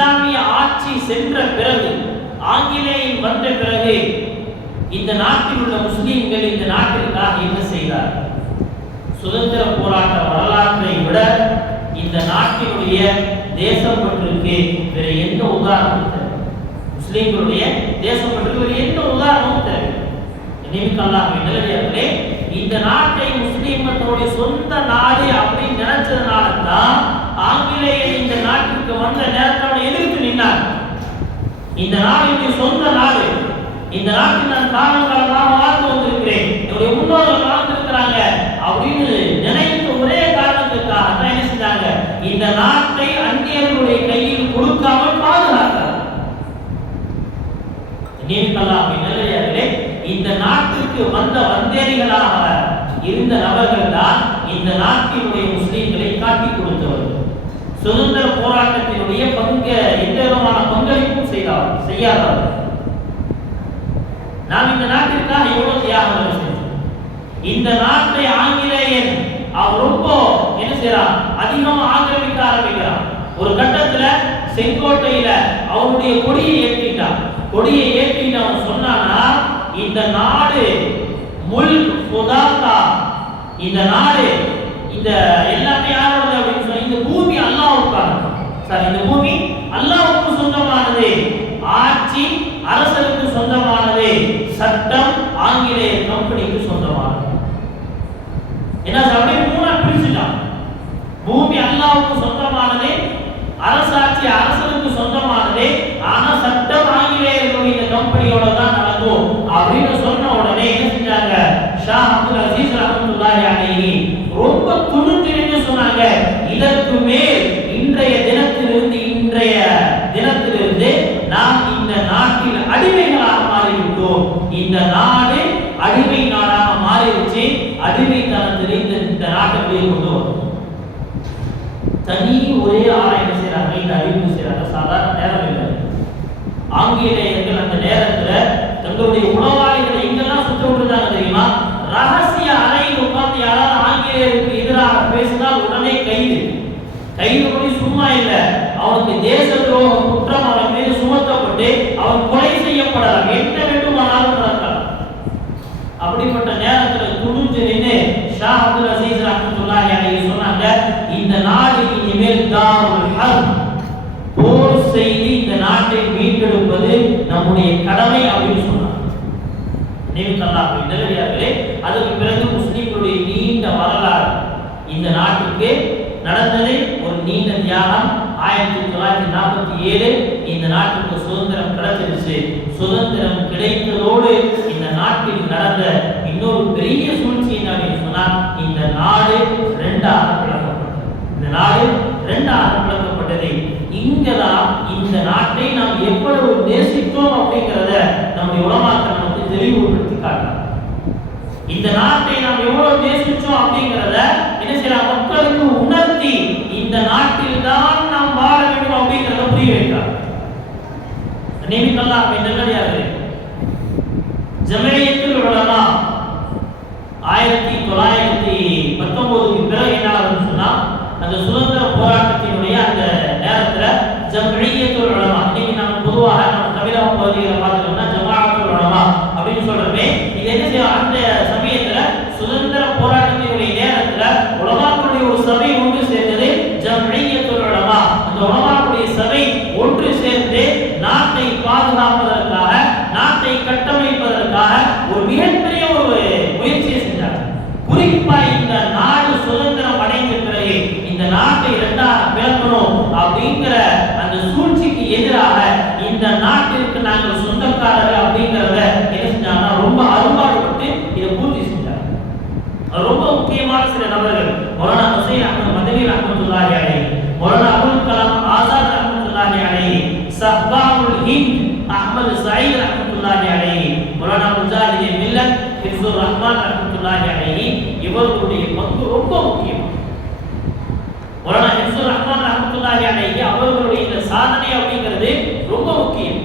இஸ்லாமிய ஆட்சி சென்ற பிறகு ஆங்கிலேயம் வந்த பிறகு இந்த நாட்டில் உள்ள முஸ்லீம்கள் இந்த நாட்டிற்காக என்ன செய்தார்? சுதந்திர போராட்ட வரலாற்றை விட இந்த நாட்டினுடைய தேசப்பற்றுக்கு வேற எந்த உதாரணமும் தேவை தேசம் தேசப்பற்றுக்கு வேற எந்த உதாரணமும் தேவை நிமிக்கல்லாமே நிலவியர்களே இந்த நாட்டை முஸ்லீம் சொந்த நாடு அப்படின்னு நினைச்சதுனால தான் ஆங்கிலேயர் இந்த நாட்டிற்கு வந்த நேரத்தோடு எதிர்த்து நின்றார் இந்த நாடு சொந்த நாடு இந்த நாட்டில் நான் காலங்காலமாக வாழ்ந்து வந்திருக்கிறேன் என்னுடைய முன்னோர்கள் வாழ்ந்திருக்கிறாங்க அப்படின்னு நினைத்த ஒரே காரணத்துக்காக தான் என்ன செஞ்சாங்க? இந்த நாட்டை அந்நியர்களுடைய கையில் கொடுக்காமல் பாதுகாத்தார் நீர்கல்லாம் நல்லே இந்த நாட்டிற்கு வந்த வந்தேரிகளாக இருந்த நபர்கள் தான் இந்த நாட்டினுடைய முஸ்லீம்களை காட்டி கொடுத்தவர்கள் சுதந்திர போராட்டத்தினுடைய பங்கு எந்த விதமான பங்களிப்பும் செய்தார் செய்யாதவர்கள் நாம் இந்த நாட்டிற்காக எவ்வளவு தியாகம் செஞ்சோம்? இந்த நாட்டை ஆங்கிலேயன் அவர் ரொம்ப என்ன செய்யறான் அதிகமா ஆக்கிரமிக்க ஆரம்பிக்கிறான் ஒரு கட்டத்துல செங்கோட்டையில அவருடைய கொடியை ஏற்றிட்டான் கொடியை ஏற்றிட்டு அவன் சொன்னானா இந்த நாடு முல் இந்த நாடு இந்த எல்லாமே யாரோட அப்படின்னு இந்த பூமி அல்லாவுக்கானது. சார் இந்த பூமி அல்லாவுக்கு சொந்தமானது. ஆட்சி அரசருக்கு சொந்தமானது. சட்டம் ஆங்கிலேய கம்பெனிக்கு சொந்தமானது. என்ன சார் அப்படியே மூணா பிரிச்சுட்டான். பூமி அல்லாவுக்கு சொந்தமானது அரசாட்சி அரசருக்கு சொந்தமானது ஆனா சட்டம் ஆங்கிலேயர்களுடைய இந்த கம்பெனியோட தான் நடக்கும் அப்படின்னு சொன்ன உடனே என்ன செஞ்சாங்க ஷா அப்துல் அசீஸ் ரஹமத்துல்லாஹி அலைஹி ரொம்ப துணிஞ்சு சொன்னாங்க இதற்கு மேல் இன்றைய தினத்திலிருந்து இன்றைய தினத்திலிருந்து நாம் இந்த நாட்டில் அடிமைகளாக மாறிவிட்டோம் இந்த நாடு அடிமை நாடாக மாறிடுச்சு அடிமைத்தனத்திலிருந்து இந்த நாட்டை வெளியே கொண்டு வரும் தனி ஒரே ஆராய்ச்சி செய்றாங்க இந்த அறிவு செய்றாங்க சாதாரண நேரம் இல்லை ஆங்கிலேயர்கள் அந்த நேரத்துல தங்களுடைய உளவாளிகளை எங்கெல்லாம் சுத்த விட்டுருந்தாங்க தெரியுமா ரகசிய அறையில் உட்கார்ந்து யாராவது ஆங்கிலேயருக்கு எதிராக பேசினால் உடனே கைது கைது பண்ணி சும்மா இல்ல அவனுக்கு தேச துரோக குற்றம் அவன் மீது சுமத்தப்பட்டு அவன் கொலை செய்யப்படலாம் என்ன வேண்டுமானாலும் நடக்கலாம் அப்படிப்பட்ட நேரத்துல துணிஞ்சு நின்று ஷா அப்துல் அசீஸ் ரஹ்மத்துல்லாஹி அலைஹி சொன்னாங்க இந்த நாடு இனிமேல் தான் போர் செய்து இந்த நாட்டை மீட்டெடுப்பது நம்முடைய கடமை அப்படின்னு சொன்னார் நினைவுக்கல்லாஹ் நிலவியார்களே அதுக்கு பிறகு முஸ்லிம்களுடைய நீண்ட வரலாறு. இந்த நாட்டுக்கு நடந்தது ஒரு நீண்ட தியாகம். ஆயிரத்தி தொள்ளாயிரத்தி நாற்பத்தி ஏழு இந்த நாட்டுக்கு சுதந்திரம் கிடைச்சிருச்சு. சுதந்திரம் கிடைத்ததோடு இந்த நாட்டில் நடந்த இன்னொரு பெரிய சூழ்ச்சி என்ன அப்படின்னு சொன்னால் இந்த நாடு ரெண்டாக இந்த நாடு இரண்டாக விளக்கப்பட்டது. இங்கதான் இந்த நாட்டை நாம் எவ்வளவு நேசித்தோம் அப்படிங்கிறத நம்முடைய உலமாக்கள் நமக்கு தெளிவுபடுத்தி காட்டுறாங்க. இந்த நாட்டை நாம் எவ்வளவு நேசிச்சோம் அப்படிங்கிறத என்ன செய்யலாம் மக்களுக்கு உணர்த்தி இந்த நாட்டில் தான் நாம் வாழ வேண்டும் அப்படிங்கிறத புரிய வைக்கிறார் நியமிக்கல்லாம் நல்லடியாரு ஜமேயத்தில் உலமா ஆயிரத்தி தொள்ளாயிரத்தி பத்தொன்பதுக்கு பிறகு என்ன அந்த சுதந்திர போராட்டத்தினுடைய அந்த நேரத்துல ஜம்இய்யத்துல் உலமா இன்னைக்கு நம்ம பொதுவாக நம்ம தமிழக பகுதிகளை பார்த்துட்டோம்னா ஜமாஅத்துல் உலமா அப்படின்னு சொல்றோமே இது என்ன செய்யும் அந்த சமயத்துல சுதந்திர போராட்டத்தினுடைய நேரத்துல உலமாக்களுடைய ஒரு சபை ஒன்று சேர்ந்தது ஜம்இய்யத்துல் உலமா அந்த உலமாக்களுடைய சபை ஒன்று சேர்ந்து நாட்டை பாதுகாப்பதற்காக நாட்டை கட்டமைப்பதற்காக ஒரு மிகப்பெரிய ஒரு முயற்சியை செஞ்சாங்க குறிப்பா இந்த நாடு சுதந்திரம் அடைந்த பிறகு இந்த நாட்டை இரண்டாக பிளக்கணும் அப்படிங்கிற அந்த சூழ்ச்சிக்கு எதிராக இந்த நாட்டிற்கு நாங்கள் சொந்தக்காரர்கள் அப்படிங்கிறத என்ன செஞ்சாங்கன்னா ரொம்ப அரும்பாடுபட்டு இதை பூர்த்தி செஞ்சாங்க அது ரொம்ப முக்கியமான சில நபர்கள் மௌலானா ஹுசைன் அஹமது மதனி ரஹமத்துல்லாஹி அலைஹி மௌலானா அபுல் கலாம் ஆசாத் ரஹமத்துல்லாஹி அலைஹி சஹ்பாவுல் ஹிந்த் அஹ்மது சயீத் ரஹமத்துல்லாஹி அலைஹி மௌலானா முஜாஹித் மில்லத் ஹிஃபுர் ரஹ்மான் ரஹமத்துல்லாஹி அலைஹி வந்து ரொம்ப முக்கியம். மௌலானா ஹிஃபுர் ரஹ்மான் ரஹமத்துல்லாஹி அலைஹி அவர்களுடைய இந்த சாதனை அப்படிங்கிறது ரொம்ப முக்கியம்.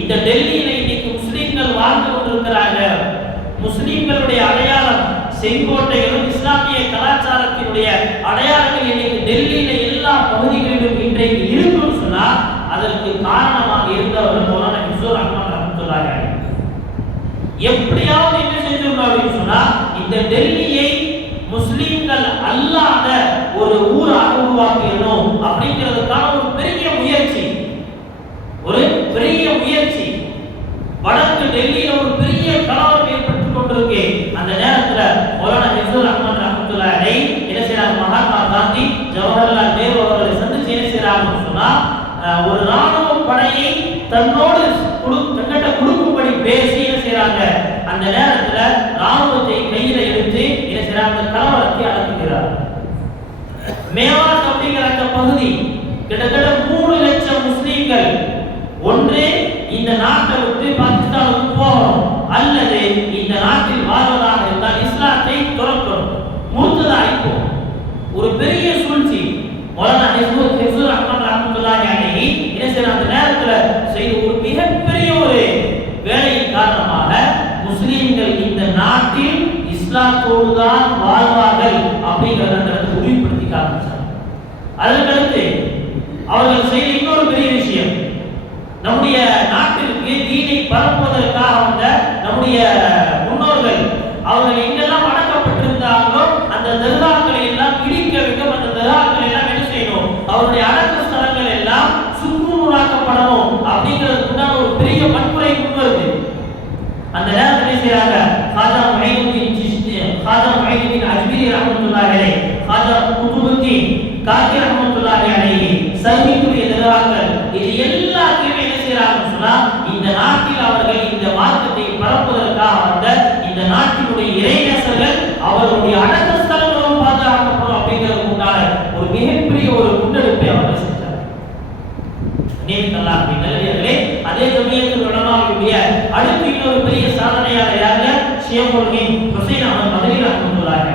இந்த டெல்லியில இன்னைக்கு முஸ்லீம்கள் வாழ்ந்து கொண்டிருக்கிறாங்க. முஸ்லீம்களுடைய அடையாளம் செங்கோட்டைகளும் இஸ்லாமிய கலாச்சாரத்தினுடைய அடையாளங்கள் இன்னைக்கு டெல்லியில எல்லா பகுதிகளிலும் இன்றைக்கு இருக்கும் சொன்னா அதற்கு காரணமாக இருந்தவர் மௌலானா ஹிசூர் அஹ்மத் ரஹ்மத்துல்லாஹி அலைஹி. எப்படியாவது என்ன செஞ்சிடணும் அப்படின்னு சொன்னா இந்த டெல்லியை முஸ்லிம்கள் அல்லாத ஒரு ஊராக உருவாக்கணும் அப்படிங்கிறதுக்கான ஒரு பெரிய முயற்சி. ஒரு பெரிய முயற்சி. வடக்கு டெல்லியில ஒரு பெரிய கலவரம் ஏற்பட்டு கொண்டிருக்கு. அந்த நேரத்துல மௌலானா ஹிஃபுல் ரஹ்மான் ரஹமத்துல்லா அலை என்ன செய்யறாங்க மகாத்மா காந்தி ஜவஹர்லால் நேரு அவர்களை சந்திச்சு என்ன செய்றாங்கன்னு சொன்னா ஒரு ராணுவ படையை தன்னோடு குடு தங்கிட்ட குடுக்கும்படி பேசி என்ன செய்யறாங்க அந்த நேரத்துல ராணுவத்தை கையில எடுத்து என்ன செய்யறாங்க மேவாத் அப்படிங்கிற அந்த பகுதி கிட்டத்தட்ட மூணு லட்சம் முஸ்லீம்கள். ஒன்று இந்த நாட்டை விட்டு பாகிஸ்தானுக்கு போகணும். அல்லது இந்த நாட்டில் வாழ்வதாக இருந்தால் இஸ்லாத்தை துறக்கணும். மூத்ததா இப்போ? ஒரு பெரிய சூழ்ச்சி. மௌலானா ஹிஸ்புல் ஹிஸ்புல் ரஹ்மான் ரஹ்மத்துல்லாஹி அலைஹி என்ன செய்யறாங்க அந்த நேரத்துல செய்த ஒரு மிகப்பெரிய ஒரு வேலையின் காரணமாக முஸ்லீம்கள் இந்த நாட்டில் இஸ்லாத்தோடு தான் வாழ்வார்கள் அப்படிங்கறத அந்த இடத்துல உறுதிப்படுத்தி காமிச்சாங்க அதற்கடுத்து அவர்கள் செய்த இன்னொரு பெரிய விஷயம். நம்முடைய நாட்டிற்கு தீனை பரப்புவதற்காக வந்த நம்முடைய முன்னோர்கள் அவர்கள் எங்கெல்லாம் அடக்கப்பட்டிருந்தாங்களோ அந்த தர்காக்களை எல்லாம் இடிக்க வேண்டும் அந்த தர்காக்கள் எல்லாம் என்ன செய்யணும் அவருடைய அடக்க ஸ்தலங்கள் எல்லாம் சுக்குநூறாக்கப்படணும் அப்படிங்கிறதுக்குண்டான ஒரு பெரிய வன்முறை முன் வருது அந்த நேரத்தில் என்ன செய்றாங்க ஹாஜா முஹைதுddin சிஷ்தி ஹாஜா முஹைதுddin அஜ்மீரி ரஹ்மத்துல்லாஹி அலைஹி ஹாஜா குதுபுத்தீன் காக்கி ரஹ்மத்துல்லாஹி அலைஹி சர்வீத்துடைய நிர்வாகங்கள் இது எல்லாத்தையுமே என்ன செய்றாங்கன்னு சொன்னா இந்த நாட்டில் அவர்கள் இந்த மார்க்கத்தை பரப்புவதற்காக வந்த இந்த நாட்டினுடைய இறைநேசர்கள் அவர்களுடைய அடக்க ஸ்தலங்களும் பாதுகாக்கப்படும் அப்படிங்கிறது உண்டான ஒரு மிகப்பெரிய ஒரு முன்னெடுப்பை அவர்கள் செஞ்சார் நியமித்தல்லா நல்லே அதே சமயத்தில் உலமாவுடைய அடுத்து இன்னொரு பெரிய சாதனையாளர் யாருங்க? ஷேகுல் ஹுசைன் அவர் மதனி ரஹ்மத்துல்லாஹி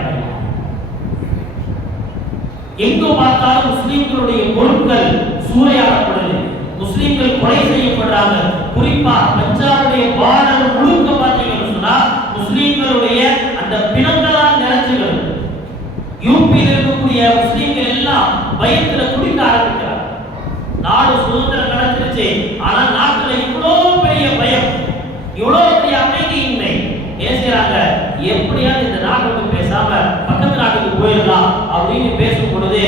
எங்கு பார்த்தாலும் முஸ்லிம்களுடைய பொருட்கள் சூறையாடப்படுது முஸ்லிம்கள் கொலை செய்யப்படுறாங்க. குறிப்பா பஞ்சாபுடைய பார்டர் முழுக்க பார்த்தீங்கன்னு சொன்னா முஸ்லீம்களுடைய அந்த பிணங்களால் நிறைஞ்சு யூபியில் இருக்கக்கூடிய முஸ்லீம்கள் எல்லாம் பயத்துல குடிக்க ஆரம்பிக்கிறாங்க. நாடு சுதந்திரம் கிடைச்சிருச்சு. ஆனா நாட்டுல இவ்வளோ பெரிய பயம் இவ்வளோ பெரிய அமைதியின்மை. ஏன் செய்றாங்க? எப்படியாவது இந்த நாட்டுக்கு பேசாம பக்கத்து நாட்டுக்கு போயிடலாம் அப்படின்னு பேசும் பொழுது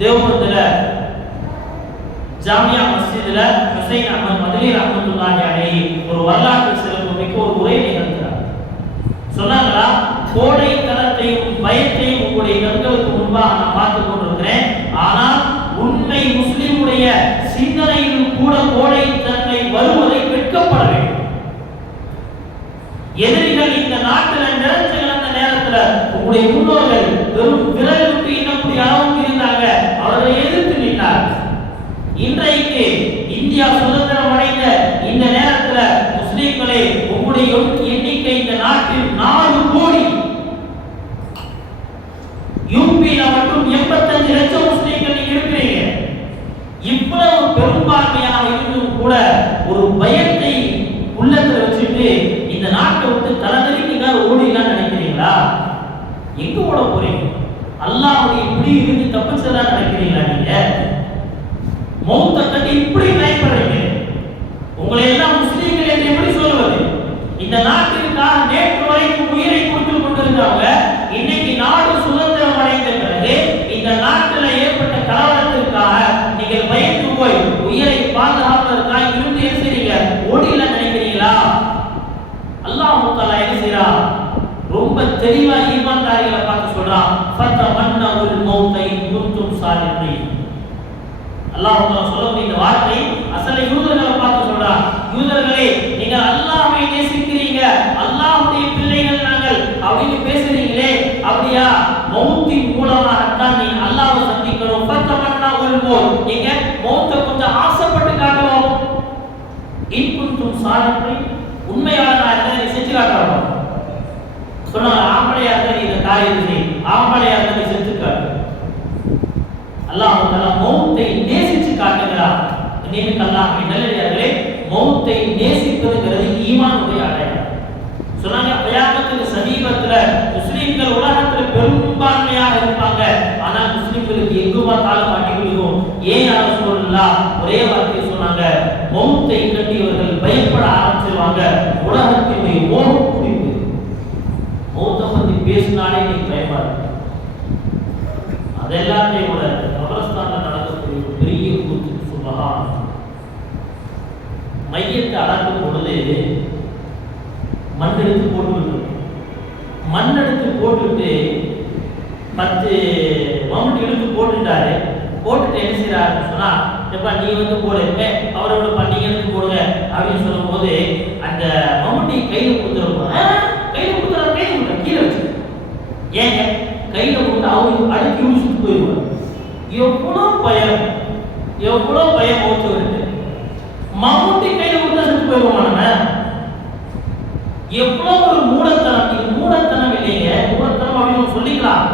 தேவபுரத்துல ஜாமியா மஸ்ஜிதுல ஹுசைன் அஹமத் மதுரை ரஹ்மத்துல்லாஹி அலைஹி. ஒரு வரலாற்று சிறப்பு மிக்க ஒரு உரை நிகழ்த்துறார் சொன்னாங்களா? கோடை தளத்தையும் பயத்தையும் உங்களுடைய கண்களுக்கு முன்பாக நான் பார்த்து கொண்டிருக்கிறேன். ஆனால் உண்மை முஸ்லிமுடைய சிந்தனையில் கூட கோடை தன்மை வருவதை வெட்கப்பட வேண்டும். எதிரிகள் இந்த நாட்டில் நிறைஞ்சு கிடந்த நேரத்தில் உங்களுடைய முன்னோர்கள் வெறும் விரலுக்கு இன்னக்கூடிய அளவுக்கு இருந்தாங்க. அவர்களை எதிர்த்து நின்றார் இன்றைக்கு இந்தியா சுதந்திரம் அடைந்த இந்த நேரத்துல முஸ்லீம்களே உங்களுடைய எண்ணிக்கை இந்த நாட்டில் நாலு கோடி. யூபியில மட்டும் எண்பத்தஞ்சு லட்சம் முஸ்லீம்கள் நீங்க இருக்கிறீங்க. இவ்வளவு பெரும்பான்மையாக இருந்தும் கூட ஒரு பயத்தை உள்ளத்தில் வச்சுட்டு இந்த நாட்டை விட்டு தலைதறிக்கு ஓடிலாம் நினைக்கிறீங்களா? எங்க ஓட போறீங்க? அல்லாவுடைய பிடி இருந்து தப்பிச்சதா நினைக்கிறீங்களா நீங்க? மௌத்த கட்டி இப்படி பயப்படுறீங்க? உங்களை எல்லாம் முஸ்லீம்கள் என்று எப்படி சொல்லுவது? இந்த நாட்டிற்காக நேற்று வரைக்கும் உயிரை கொடுத்து கொண்டிருந்தவங்க இன்னைக்கு நாடு சுதந்திரம் அடைந்த பிறகு இந்த நாட்டில் ஏற்பட்ட கலவரத்திற்காக நீங்கள் பயந்து போய் உயிரை பாதுகாப்பதற்காக இருந்து என்ன செய்றீங்க? ஓடில நினைக்கிறீங்களா? அல்லாஹ் முத்தாலா என்ன செய்யறா ரொம்ப தெளிவா ஈமான்தாரிகளை பார்த்து சொல்றான் ஒரு மௌத்தை குன்தும் சாலிஹீன். அல்லாஹ் சொல்லக்கூடிய இந்த வார்த்தை அசல யூதர்களை பார்த்து சொல்றா. யூதர்களே நீங்க அல்லாஹ்வை நேசிக்கிறீங்க. அல்லாஹ்வுடைய பிள்ளைகள் நாங்கள் அப்படின்னு பேசுறீங்களே அப்படியா? மௌத்தின் மூலமாகத்தான் நீ அல்லாஹ்வை சந்திக்கணும் பத்தமன்னா மௌத் நீங்க மௌத்தை கொஞ்சம் ஆசைப்பட்டு காட்டுவோம். இன்குந்தும் சாதனை உண்மையாளராக இருந்தா நீ செஞ்சு காட்டுறோம் சொன்னாங்க ஆம்பளையா இருந்தா நீ இந்த காரியம் ஆம்பளையா அல்லாஹ் தஆலா மௌத்தை நேசிச்சு காட்டுகிறார். நியமிக்க அல்லாஹ் நல்லடியார்களே மௌத்தை நேசிப்பதுங்கிறது ஈமானுடைய அடையாளம் சொன்னாங்க கயாமத்துக்கு சமீபத்துல உலகத்துல பெரும்பான்மையாக இருப்பாங்க. ஆனா முஸ்லிம்களுக்கு எங்கு பார்த்தாலும் மாட்டி விடுவோம் ஏன் யாரும் சொல்லலாம் ஒரே வார்த்தையை சொன்னாங்க மௌத்தை கட்டியவர்கள் பயப்பட ஆரம்பிச்சிருவாங்க. உலகத்தினுடைய மோகம் பிடிப்பு மௌத்தை பத்தி பேசினாலே நீங்க பயமா இருக்கு. அது எல்லாத்தையும் மையத்தை அளக்கும் பொழுது மண் எடுத்து போட்டு விட்டுரும். மண் எடுத்து போட்டுவிட்டு பத்து மம்முட்டி எடுத்து போட்டுட்டாரு. போட்டுட்டு என்ன செய்யறாருன்னு சொன்னா எப்பா நீ வந்து போடு. அவரோட பண்ணீங்க எடுத்து போடுங்க. அப்படின்னு சொல்லும்போது அந்த மம்முட்டி கையில கொடுத்துருப்போம் கையில கொடுத்துற கையில கொடுத்த கீழே வச்சு ஏங்க கையில கொடுத்து அவங்க அடுக்கி முடிச்சுட்டு போயிடுவாங்க. எவ்வளோ பயம் எவ்வளோ பயம் போச்சு வருது கையில நம்ம எவ்வளவு ஒரு மூடத்தனம் இது மூடத்தனம் இல்லைங்க மூடத்தனம் அப்படின்னு சொல்லிக்கலாம்.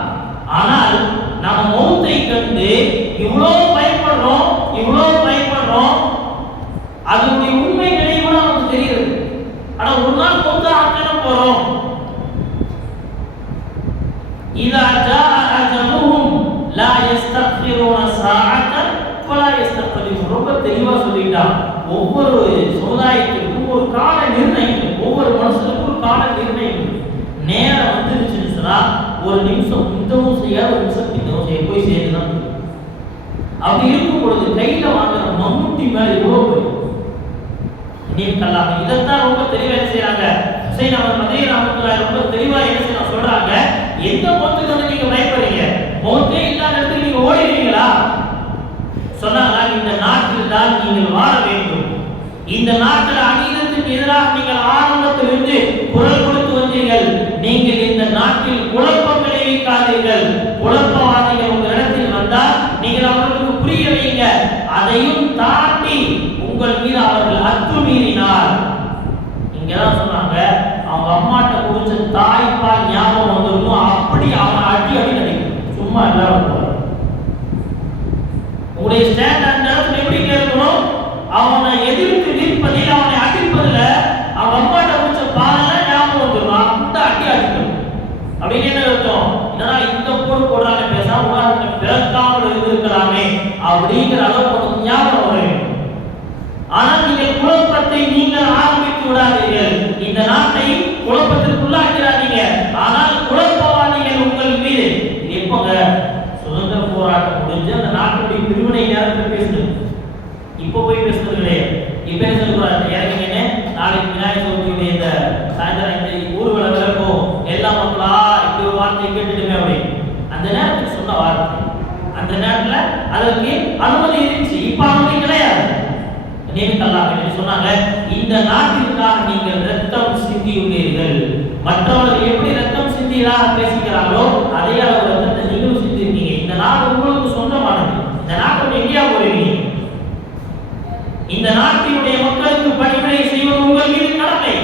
ஆனால் நம்ம மௌத்தை கண்டு இவ்வளவு பயப்படுறோம் இவ்வளவு பயப்படுறோம் அதனுடைய உண்மை நிலை கூட நமக்கு தெரியுது ஆனா ஒரு நாள் மௌத்தா ஆக்கணும் போறோம். இதா ஜா அஜலுஹும் லா யஸ்தக்பிரூன வலா ரொம்ப தெளிவா சொல்லிட்டான். ஒவ்வொரு சமுதாயத்திற்கும் ஒரு கால நிர்ணயம் ஒவ்வொரு மனுஷனுக்கும் ஒரு கால நிர்ணயம் நேரம் வந்துருச்சுன்னு சொன்னா ஒரு நிமிஷம் இந்தவும் செய்யாது ஒரு நிமிஷம் இந்தவும் செய்ய போய் சேர்ந்துதான் அப்படி இருக்கும் பொழுது கையில வாங்குற மம்முட்டி மேல எவ்வளவு நீ நீக்கலாம் இதைத்தான் ரொம்ப தெளிவா என்ன செய்யறாங்க ஹுசைன் அவர் மதுரை ராமத்துல்லாஹி ரொம்ப தெளிவா என்ன செய்யணும் சொல்றாங்க எந்த முகத்துக்கு வந்து நீங்க பயப்படுறீங்க? முகத்தே இல்லாத இடத்துக்கு நீங்க ஓடிடுவீங்களா? சொன்னாங்க இந்த நாட்டில் தான் நீங்கள் வாழ வேண்டும். இந்த நாட்டில் அநீதத்துக்கு எதிராக நீங்கள் ஆரம்பத்திலிருந்து குரல் கொடுத்து வந்தீர்கள். நீங்கள் இந்த நாட்டில் குழப்பம் விளைவிக்காதீர்கள் குழப்பவாதிகள் உங்களிடத்தில் வந்தால் நீங்கள் அவர்களுக்கு புரிய வைங்க அதையும் தாண்டி உங்கள் மீது அவர்கள் அத்துமீறினார் இங்கதான் சொன்னாங்க அவங்க அம்மாட்ட குடிச்ச தாய்ப்பால் ஞாபகம் வந்துருக்கும் அப்படி அவன் அடி அடி நினைக்கும் சும்மா எல்லாரும் உங்களுடைய ஸ்டாண்ட் அதனால இந்த போடு போடுறாங்க பேசாம உலகத்துல பிறக்காமல் இருந்திருக்கலாமே அப்படிங்கிற அளவுக்கு ஞாபகம் வர வேண்டும். ஆனால் நீங்கள் குழப்பத்தை நீங்கள் ஆரம்பித்து விடாதீர்கள். இந்த நாட்டை குழப்பத்திற்குள்ளாக்கிறாதீங்க. ஆனால் குழப்பவாதிகள் உங்கள் மீது. இது எப்போங்க? சுதந்திர போராட்டம் முடிஞ்சு அந்த நாட்டுடைய பிரிவினை நேரத்தில் பேசுறது இப்போ போய் பேசுறது கிடையாது இப்போ என்ன இறங்கிங்கன்னு நாளைக்கு விநாயகர் சதுர்த்தியுடைய இந்த சாயந்தரம் இந்த ஊர்வலம் விளக்கும் எல்லா மக்களா இப்படி ஒரு வார்த்தையை கேட்டுட்டு அந்த நேரத்துக்கு சொன்ன வார்த்தை. அந்த நேரத்துல அதற்கு அனுமதி இருந்துச்சு. இப்ப அனுமதி கிடையாது. நியமிக்கலாம் என்று சொன்னாங்க இந்த நாட்டிற்காக நீங்கள் ரத்தம் சிந்தியுள்ளீர்கள் மற்றவர்கள் எப்படி ரத்தம் சிந்தியதாக பேசிக்கிறாங்களோ அதே அளவு ரத்தத்தை நீங்களும் சிந்திருக்கீங்க. இந்த நாடு உங்களுக்கு சொந்தமானது. இந்த நாட்டோட இந்தியா போறீங்க இந்த நாட்டினுடைய மக்களுக்கு பணிவிடை செய்வது உங்கள் மீது கடமை.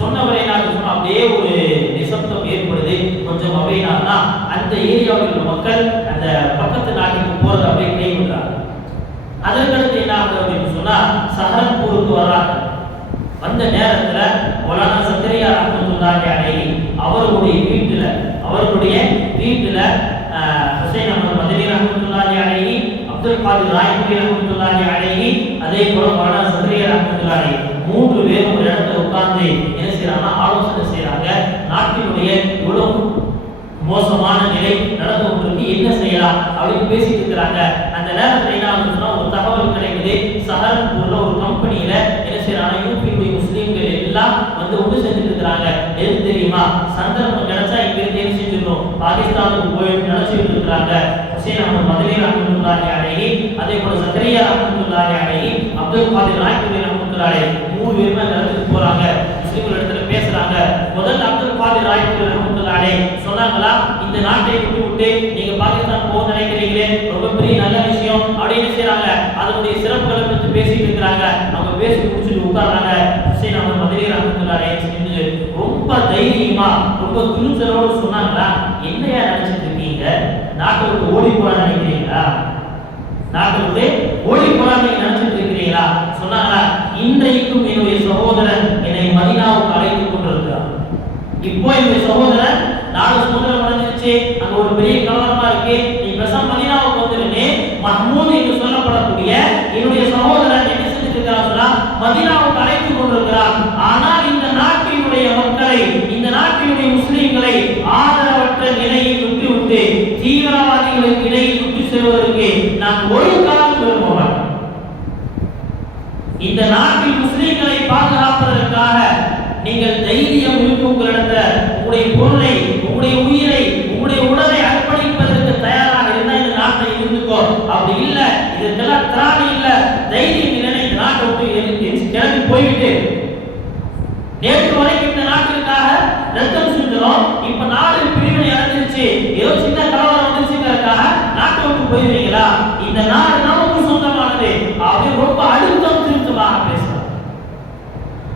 சொன்னவரை நான் சொன்ன அப்படியே ஒரு நிசப்தம் ஏற்படுது. அந்த ஏரியாவில் உள்ள மக்கள் அந்த பக்கத்து நாட்டுக்கு போறது அப்படியே கைவிடுறாங்க அதற்கடுத்து என்ன ஆகுது அப்படின்னு சொன்னா சஹரன்பூருக்கு வர்றாங்க. வந்த நேரத்துல மௌலானா சக்கரியா ரஹ்மத்துல்லாஹி அலைஹி அவருடைய வீட்டுல அவருடைய வீட்டுல அஹ், ஹுசைன் அஹமது மதனி ரஹ்மத்துல்லாஹி அலைஹி அப்துல் காதிர் ராய்புரி ரஹ்மத்துல்லாஹி அலைஹி அதே போல மௌலானா சக்கரியா ரஹ்மத்துல்லாஹி மூன்று பேரும் ஒரு இடத்துல உட்கார்ந்து என்ன செய்யறாங்கன்னா ஆலோசனை செய்றாங்க. நாட்டினுடைய இவ்வளவு மோசமான நிலை நடந்து கொண்டிருக்கு என்ன செய்யலாம் அப்படின்னு பேசிட்டு இருக்கிறாங்க. அந்த நேரத்தில் என்ன ஆகுதுன்னு ஒரு தகவல் கிடைக்குது. சஹரன்பூர்ல ஒரு கம்பெனியில என்ன செய்யறாங்க யூபிபி முஸ்லீம்கள் எல்லாம் வந்து ஒன்று செஞ்சுட்டு இருக்கிறாங்க. எது தெரியுமா? சந்தர்ப்பம் கிடைச்சா இங்க இருந்து என்ன செஞ்சிடணும்? பாகிஸ்தானுக்கு போய் நினைச்சிட்டு இருக்கிறாங்க. ஹுசேன் அஹமது மதுரை ரஹமத்துல்லாஹி அலைஹி அதே போல சக்கரியா ரஹமத்துல்லாஹி அலைஹி அப்துல் காதிர் ராய்புரி ரஹமத்துல்லாஹி மூணு பேருமே அந்த இடத்துக்கு போறாங்க. முஸ்லீம்கள் இடத்துல பேசுறாங்க. முதல்ல அப்துல் காதிர் ராய்புரி ரஹமத்துல்லாஹி அலைஹி சொன்னாங்களா இந்த நாட்டை விட்டு விட்டு நீங்க பாகிஸ்தான் போக நினைக்கிறீங்களே? ரொம்ப பெரிய நல்ல விஷயம். அப்படின்னு செய்யறாங்க அதனுடைய சிறப்புகளை பற்றி பேசிட்டு இருக்கிறாங்க. அவங்க பேசி முடிச்சுட்டு உட்கார்றாங்க. ஹுசைன் அவர் மதுரை ரஹமத்துல்லாஹி அலைஹி ரொம்ப தைரியமா ரொம்ப துணிச்சலோடு சொன்னாங்களா? என்னையா நினைச்சிட்டு இருக்கீங்க? நாட்டை விட்டு ஓடி போறான்னு நினைக்கிறீங்களா? நாட்டை விட்டு ஓடி போறான்னு நீங்க நினைச்சிட்டு இருக்கிறீங்களா? சொன்னாங்களா? இன்றைக்கும் என்னுடைய சகோதரன் என்னை மதினாவுக்கு அழைத்துக் கொண்டிருக்கிறார். இப்போ என்னுடைய சகோதரன் ஒரு பெரிய கலவரமா இருக்கு. நீ பேசாம மதீனாவுக்கு வந்துருன்னு மஹ்மூத் என்று சொல்லப்படக்கூடிய என்னுடைய சகோதரன் என்ன செஞ்சிருக்கிறார் மதினாவுக்கு மதீனாவுக்கு அழைத்து கொண்டிருக்கிறார். ஆனால் இந்த நாட்டினுடைய மக்களை இந்த நாட்டினுடைய முஸ்லிம்களை ஆதரவற்ற நிலையை விட்டு விட்டு தீவிரவாதிகளுக்கு இடையில் விட்டு செல்வதற்கு நான் ஒரு காலம் விரும்ப மாட்டேன் இந்த நாட்டில் முஸ்லிம்களை பாதுகாப்பதற்காக நீங்கள் தைரியம் இருக்கும் உங்களிடத்துல உங்களுடைய பொருளை உங்களுடைய உயிரை உங்களுடைய உடலை அர்ப்பணிப்பதற்கு தயாராக இருந்தா இந்த நாட்டை இருந்துக்கோ அப்படி இல்ல இதற்கெல்லாம் திராணி இல்ல தைரியம் இல்லைன்னா இந்த நாட்டை விட்டு எரி- எரி- கிளம்பி போய்விட்டு நேற்று வரைக்கும் இந்த நாட்டிற்காக ரத்தம் சிந்துறோம் இப்ப நாடு பிரிவினை அடைஞ்சிருச்சு ஏதோ சின்ன கலவரம் வந்துருச்சுங்கிறதுக்காக நாட்டை விட்டு போயிருவீங்களா இந்த நாடு நமக்கு சொந்தமானது. அப்படின்னு ரொம்ப அழுத்தம் திருத்தமாக பேசுறாங்க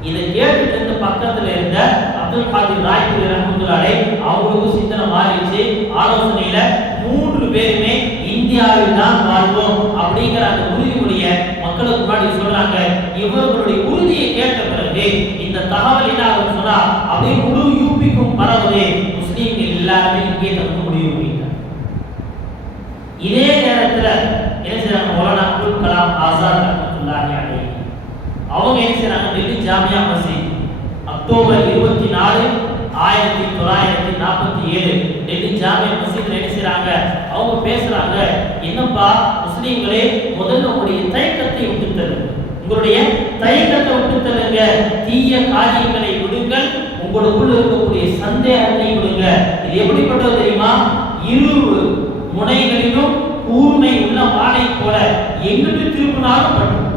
இதை கேட்டுட்டு இருந்த பக்கத்துல இருந்த அப்துல் காதிர் ராய்பூர் ரஹமத்துல்லாலே அவங்களுக்கும் சிந்தனை மாறிடுச்சு. ஆலோசனையில மூன்று பேருமே இந்தியாவில் தான் வாழ்வோம் அப்படிங்கிற அந்த உறுதிமொழிய மக்களுக்கு முன்னாடி சொல்றாங்க. இவர்களுடைய உறுதியை கேட்ட பிறகு இந்த தகவல் என்ன ஆகும் சொன்னா அப்படியே முழு யூபிக்கும் பரவுது முஸ்லீம்கள் எல்லாருமே இங்கே தந்து முடிவு பண்ணிட்டாங்க இதே நேரத்தில் என்ன செய்யறாங்க மௌலானா அப்துல் கலாம் ஆசாத் ரஹமத்துல்லாஹி அலைஹி. அவங்க என்ன செய்றாங்க? டெல்லி ஜாமியா மசீத் அக்டோபர் இருபத்தி நாலு ஆயிரத்தி தொள்ளாயிரத்தி நாற்பத்தி ஏழு டெல்லி ஜாமியா மஸ்ஜித்ல என்ன செய்யறாங்க அவங்க பேசுறாங்க என்னப்பா முஸ்லீம்களே முதல்ல உங்களுடைய தயக்கத்தை விட்டுத்தரு உங்களுடைய தயக்கத்தை விட்டுத்தருங்க தீய காரியங்களை விடுங்கள். உங்களுக்குள் இருக்கக்கூடிய சந்தேகத்தை விடுங்க. இது எப்படிப்பட்டது தெரியுமா? இரு முனைகளிலும் கூர்மை உள்ள வாளை போல எங்கிட்டு திரும்பினாலும் பண்ணும்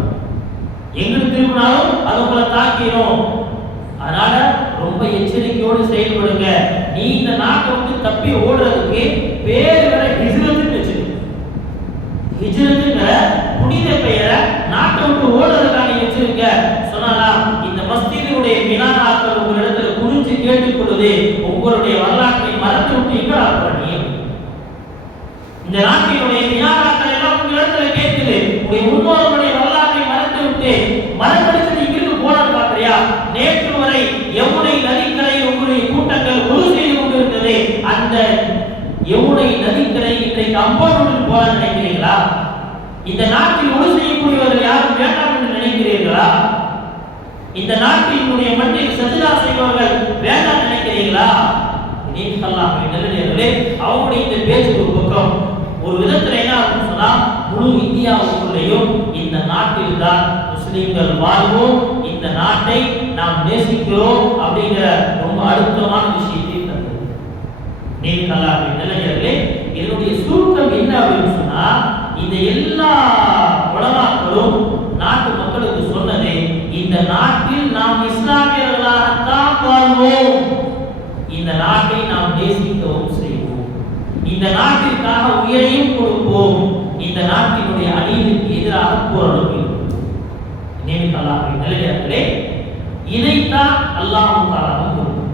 எங்கிட்டு திரும்பினாலும் அது உங்களை தாக்கிடும் அதனால ரொம்ப எச்சரிக்கையோடு செயல்படுங்க. நீ இந்த நாட்டை விட்டு தப்பி ஓடுறதுக்கு பேர் வர ஹிஜ்ரத்துன்னு வச்சுக்கோ. ஹிஜ்ரத்துங்கிற புனித பெயரை நாட்டை விட்டு ஓடுறதுக்காக வச்சிருக்க. சொன்னாலா இந்த மஸ்ஜிதினுடைய மினாராக்கள் உங்க இடத்துல குனிஞ்சு கேட்டுக்கொள்வது உங்களுடைய வரலாற்றை மறந்து விட்டீங்களா இந்த நாட்டினுடைய நியாராக்கள் எல்லாம் உங்க இடத்துல கேட்குது உங்களுடைய முன்னோர்களுடைய வரலாற்றை மறந்து விட்டு மறக்கடிச்சு இங்கிருந்து போனான்னு பாக்குறியா நேற்று வரை யமுனை நதிக்கரை உங்களுடைய கூட்டங்கள் உரு செய்து கொண்டிருந்தது. அந்த யமுனை நதிக்கரை இன்றைக்கு அம்பாவுடன் போல நினைக்கிறீர்களா? இந்த நாட்டில் உரு செய்யக்கூடியவர்கள் யாரும் வேண்டாம் என்று நினைக்கிறீர்களா? இந்த நாட்டினுடைய மண்ணில் சஜிதா செய்பவர்கள் வேண்டாம் நினைக்கிறீர்களா? நீ நல்லடியார்களே அவங்களுடைய இந்த பேச்சு ஒரு விதத்தில் விதத்துல என்ன ஆகும் சொன்னா முழு இந்தியாவுக்குள்ளேயும் இந்த நாட்டில் தான் முஸ்லீம்கள் வாழ்வோம் இந்த நாட்டை நாம் நேசிக்கிறோம் அப்படிங்கிற ரொம்ப அழுத்தமான விஷயத்தை தந்தது நீங்களாம் நல்லடியார்களே என்னுடைய சுருக்கம் என்ன அப்படின்னு சொன்னா இந்த எல்லா உலமாக்களும் நாட்டு மக்களுக்கு சொன்னது இந்த நாட்டில் நாம் இஸ்லாமியர்களாகத்தான் வாழ்வோம். இந்த நாட்டை நாம் நேசிக்கவும் இந்த நாட்டிற்காக உயிரையும் கொடுப்போம். இந்த நாட்டினுடைய அநீதிக்கு எதிராக போராடும் நியமிக்கல்லாமை நல்லே இதைத்தான் அல்லாஹும் தாராவும் விரும்பும்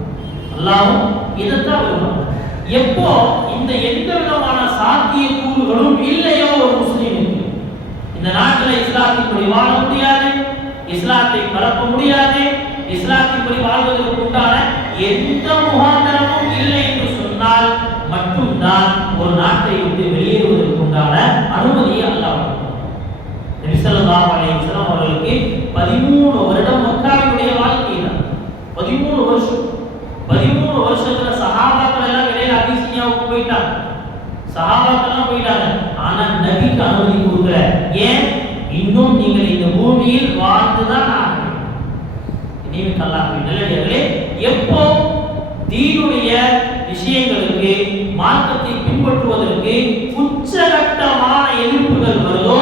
அல்லாஹும் இதைத்தான் விரும்பும் எப்போ இந்த எந்த விதமான சாத்திய கூறுகளும் இல்லையோ ஒரு முஸ்லீமுக்கு இந்த நாட்டில் இஸ்லாத்தின்படி வாழ முடியாது. இஸ்லாத்தை பரப்ப முடியாது. இஸ்லாத்தின்படி வாழ்வதற்கு உண்டான எந்த முகாந்திரமும் இல்லை என்று சொன்னால் மட்டும்தான் ஒரு நாட்டை விட்டு வெளியேறுவதற்கு உண்டான அனுமதியை அல்லாஹ் கொடுப்பான். அவர்களுக்கு பதிமூணு வருடம் மக்காவினுடைய வாழ்க்கையில பதிமூணு வருஷம் பதிமூணு வருஷத்துல சகாபாக்கள் எல்லாம் இடையில அதிசயாவுக்கு போயிட்டாங்க. சஹாபாக்கள் போயிட்டாங்க. ஆனா நபிக்கு அனுமதி கொடுக்கல. ஏன்? இன்னும் நீங்கள் இந்த பூமியில் வாழ்ந்துதான் ஆகணும். நினைவு நல்லடியார்களே எப்போ தீனுடைய விஷயங்களுக்கு மார்க்கத்தை பின்பற்றுவதற்கு உச்சகட்டமான எதிர்ப்புகள் வருதோ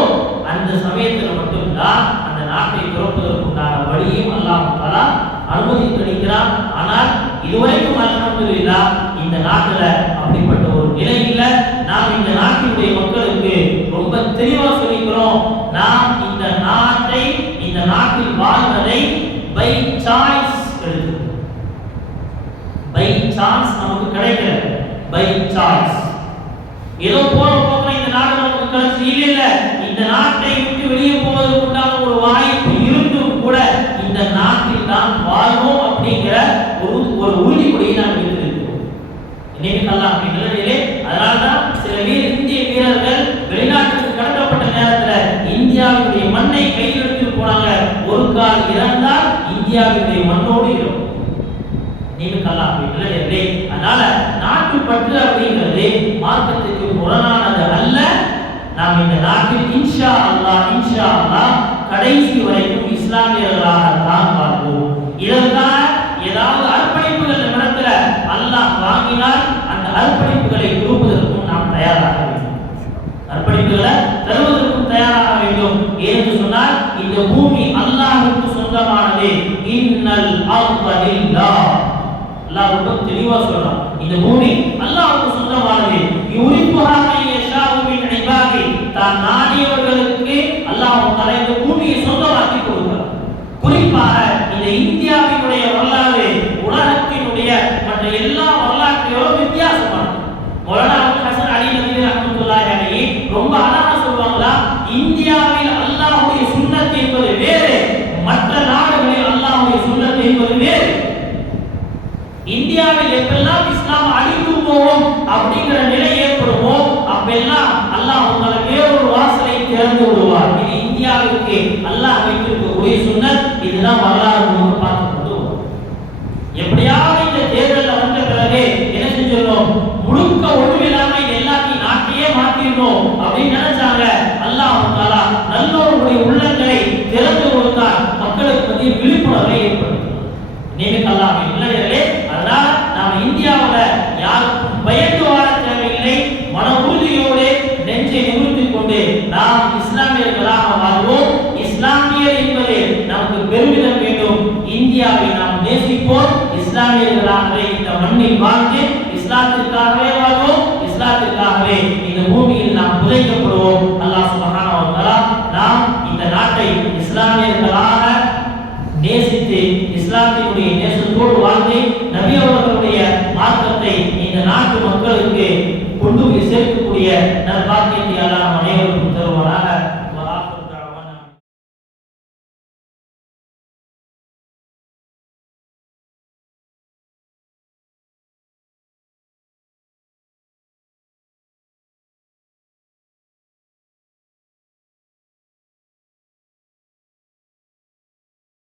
அந்த சமயத்தில் மட்டும்தான் அந்த நாட்டை துறப்பதற்குண்டான வழியும் அல்லாஹ் தஆலா அனுமதி ஆனால் இதுவரைக்கும் அல்ஹம்துலில்லாஹ் இந்த நாட்டில் அப்படிப்பட்ட ஒரு நிலை இல்லை. நாம் இந்த நாட்டினுடைய மக்களுக்கு ரொம்ப தெளிவா சொல்லிக்கிறோம். நாம் இந்த நாட்டை இந்த நாட்டில் வாழ்வதை பை சாய்ஸ் எடுத்துக்கிறோம் பை சான்ஸ் பை சாய்ஸ் ஏதோ போற போக்குல இந்த நாடு நமக்கு கிடைச்சது இல்லை இல்ல. இந்த நாட்டை விட்டு வெளியே போவதற்கு உண்டான ஒரு வாய்ப்பு இருந்தும் கூட இந்த நாட்டில் தான் வாழ்வோம் அப்படிங்கிற ஒரு ஒரு உறுதிமொழியை நாம் எடுத்திருக்கிறோம். நியமிக்கலாம் அப்படின்ற நிலையிலே அதனால தான் சில வீர இந்திய வீரர்கள் வெளிநாட்டுக்கு கடத்தப்பட்ட நேரத்துல இந்தியாவுடைய மண்ணை கையில் எடுத்துட்டு போனாங்க. ஒரு கால் இறந்தால் இந்தியாவுடைய மண்ணோடு இருக்கும். நியமிக்கலாம் அப்படின்ற நிலை அதனால நாட்டுப்பற்று அப்படிங்கிறது மார்க்கத்துக்கு முரணானது அல்ல. நாம் இந்த நாட்டில் இன்ஷா அல்லாஹ் இன்ஷா அல்லா கடைசி வரைக்கும் இஸ்லாமியர்களாக தான் பார்ப்போம். இதற்கான ஏதாவது அர்ப்பணிப்புகள் நடத்துல அல்லாஹ் வாங்கினால் அந்த அர்ப்பணிப்புகளை கொடுப்பதற்கும் நாம் தயாராக வேண்டும். அர்ப்பணிப்புகளை தருவதற்கும் தயாராக வேண்டும். ஏன்னு சொன்னால் இந்த பூமி அல்லாஹுக்கு சொந்தமானது. இன்னல் அல்லாஹ் ரொம்ப தெளிவா சொல்றான். இந்த பூமி அல்லாஹ்வுக்கு சொந்தமானது. யுரிப்புஹா மை மின் இபாதி. தான் நாடியவர்கள் அல்லாஹ் தஆலா இந்த பூமியை சொந்தமாக்கி கொடுக்கிறார் குறிப்பாக இந்த இந்தியாவினுடைய வரலாறு உலகத்தினுடைய மற்ற எல்லா வரலாற்றையோட வித்தியாசமானது மௌலானா அபுல் ஹசன் அலி நபி ரஹ்மத்துல்லாஹி அலைஹி ரொம்ப அழகா சொல்வாங்களா இந்தியாவில் அல்லாஹ்வுடைய சுன்னத் என்பது வேறு மற்ற நாடுகளில் அல்லாஹ்வுடைய சுன்னத் என்பது வேறு இந்தியாவில் எப்பெல்லாம் இஸ்லாம் அழிந்து போவோம் அப்படிங்கிற நிலை ஏற்படுமோ அப்பெல்லாம் அல்லாஹ் உங்களை வேறொரு வாசலை திறந்து விடுவார் இது இந்தியாவிற்கு அல்லாஹ் வைத்திருக்கக்கூடிய சுன்னத் இதுதான் வரலாறு முழுக்க பார்த்து கொண்டு வரும். எப்படியாவது இந்த தேர்தல்ல வந்த பிறகு என்ன செஞ்சிடணும் முழுக்க ஒழுங்கில்லாம இது எல்லாத்தையும் நாட்டையே மாத்திரணும் அப்படின்னு நினைச்சாங்க அல்லாஹ் தாலா நல்லோருடைய உள்ளங்களை திறந்து கொடுத்தால் மக்களுக்கு மத்தியில் விழிப்புணர்வை ஏற்படுத்தினார் நியமிக்கலாம் இளைஞர்களே அதனால நாம இந்தியாவுல யாருக்கும் பயந்து வாழ தேவையில்லை மன உறுதியோடு நெஞ்சை நிமிர்த்திக் கொண்டு நாம் இஸ்லாமியர்களாக வாழ்வோம் இஸ்லாமியர் என்பது நமக்கு பெருமிதம் வேண்டும் இந்தியாவை நாம் நேசிப்போம் இஸ்லாமியர்களாகவே இந்த மண்ணில் வாழ்ந்து இஸ்லாத்திற்காகவே வாழ்வோம் இஸ்லாத்திற்காகவே இந்த பூமியில் நாம் புதைக்கப்படும்.